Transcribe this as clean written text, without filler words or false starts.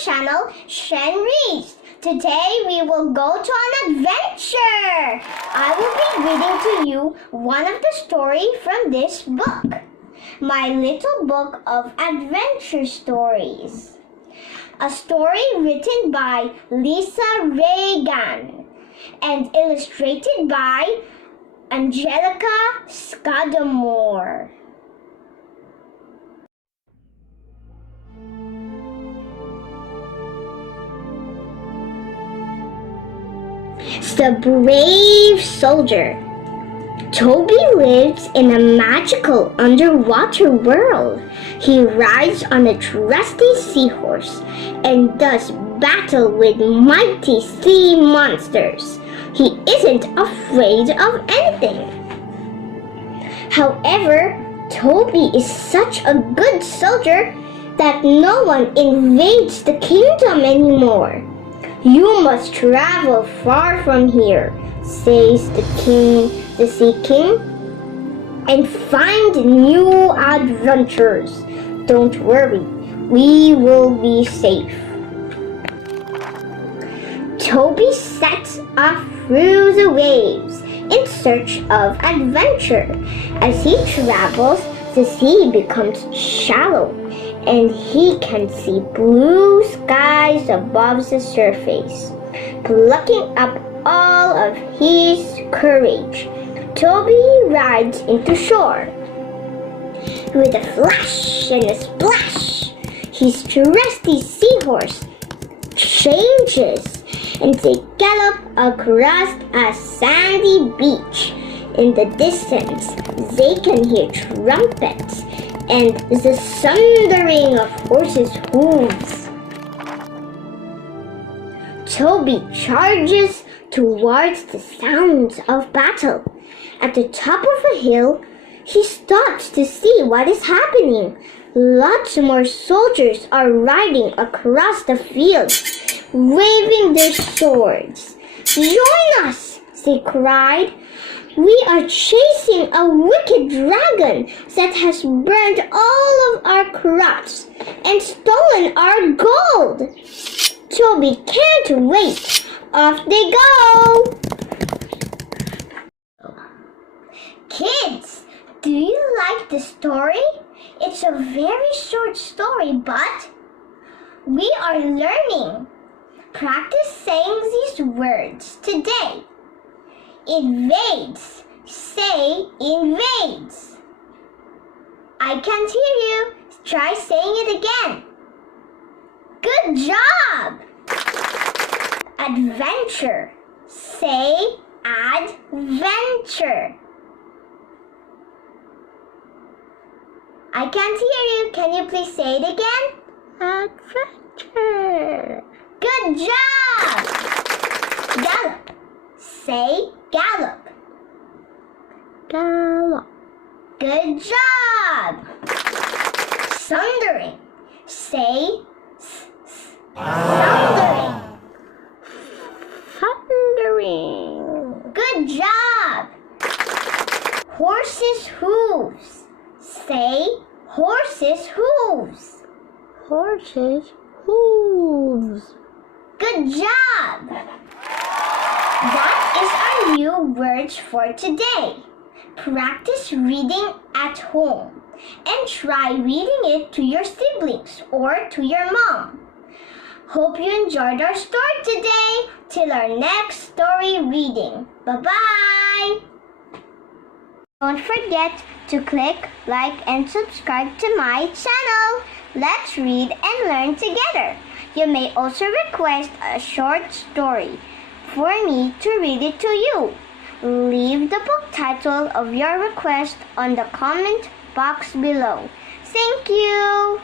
channel, Shen Reads. Today we will go to an adventure. I will be reading to you one of the stories from this book, My Little Book of Adventure Stories. A story written by Lisa Reagan and illustrated by Angelica Scudamore. The Brave Soldier. Toby lives in a magical underwater world. He rides on a trusty seahorse and does battle with mighty sea monsters. He isn't afraid of anything. However, Toby is such a good soldier that no one invades the kingdom anymore. "You must travel far from here," says the Sea King, "and find new adventures. Don't worry, we will be safe." Toby sets off through the waves in search of adventure. As he travels, the sea becomes shallow, and he can see blue skies above the surface. Plucking up all of his courage, Toby rides into shore. With a flash and a splash, his trusty seahorse changes, and they gallop across a sandy beach. In the distance, they can hear trumpets and the thundering of horses' hooves. Toby charges towards the sounds of battle. At the top of a hill, he stops to see what is happening. Lots more soldiers are riding across the field, waving their swords. "Join us!" they cried. "We are chasing a wicked dragon that has burned all of our crops and stolen our gold." Toby can't wait. Off they go. Kids, do you like the story? It's a very short story, but we are learning. Practice saying these words today. Invades. Say invades. I can't hear you. Try saying it again. Good job. Adventure. Say adventure. I can't hear you. Can you please say it again? Adventure. Good job. Gallop. Say gallop. Gallop. Good job. Thundering. Say thundering. Thundering. Good job. Horses' hooves. Say horses' hooves. Horses' hooves. Good job. That is our new words for today. Practice reading at home and try reading it to your siblings or to your mom. Hope you enjoyed our story today. Till our next story reading. Bye-bye. Don't forget to click like and subscribe to my channel. Let's read and learn together. You may also request a short story for me to read it to you. Leave the book title of your request on the comment box below. Thank you!